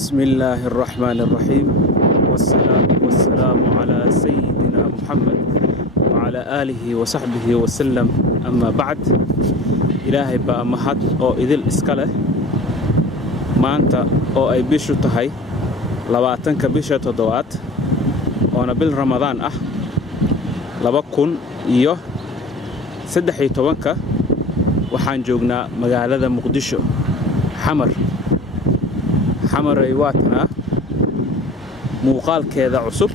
بسم الله الرحمن الرحيم والصلاة والسلام على سيدنا محمد وعلى آله وصحبه وسلم أما بعد إلهي بقى محد أو إذل إسكاله ما أنت أو أي بيشو تهي لباتنك بيشو تدوات ونبيل رمضان لبكون إيوه سدحي tobanka waxaan joognaa magaalada Muqdisho xamaray waatana muuqaalkeeda cusub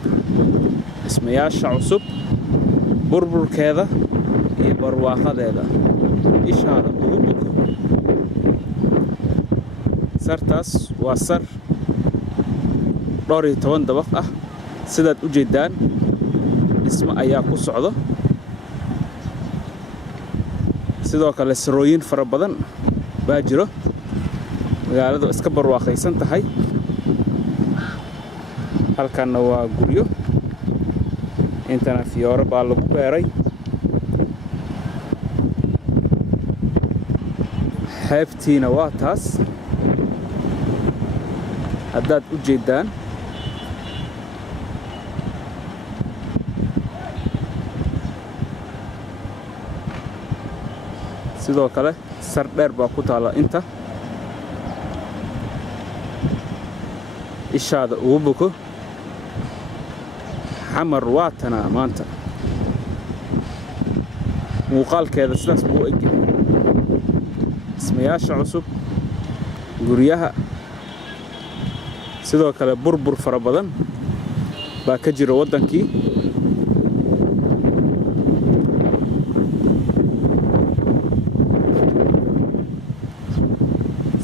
ismayaasha cusub burburkeeda iyo barwaaqadeeda ishaada ugu buko sartaas waa sar dhowr iyo 10 dabaq ah sidaad u jeedaan dhismo ayaa ku socdo sidoo kale sarooyin fara badan baa jiro magaaladu iska barwaaqaysan tahay halkaana waa guryo intana fiyooro baa lagu beeray xeebtiina waa taas haddaad u jeedaan sidoo kale sar dheer baa ku taala inta ishaada ugu buko xamar waatana maanta muuqaalkeeda sidaas buu u egyahay ismayaasha cusub guryaha sidoo kale burbur fara badan baa ka jira waddankii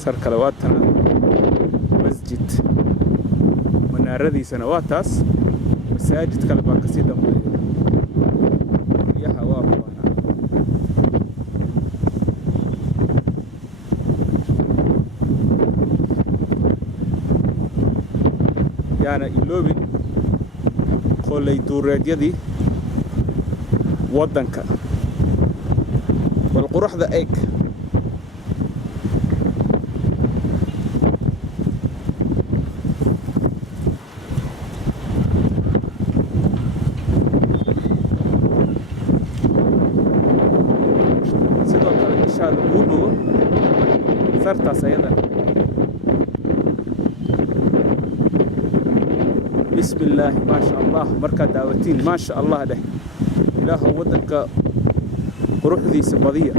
sar kale waatana masjid manaaradiisana waa taas masaajid kale baa kasii dambeeya guryaha waa kuwana yaana iloobin qolay duureedyadii waddanka bal quruxda eeg sartaas ayadan bismillah ma sha Allah marka daawatiin ma sha Allah dheh ilaahu wadanka quruxdiisa badiya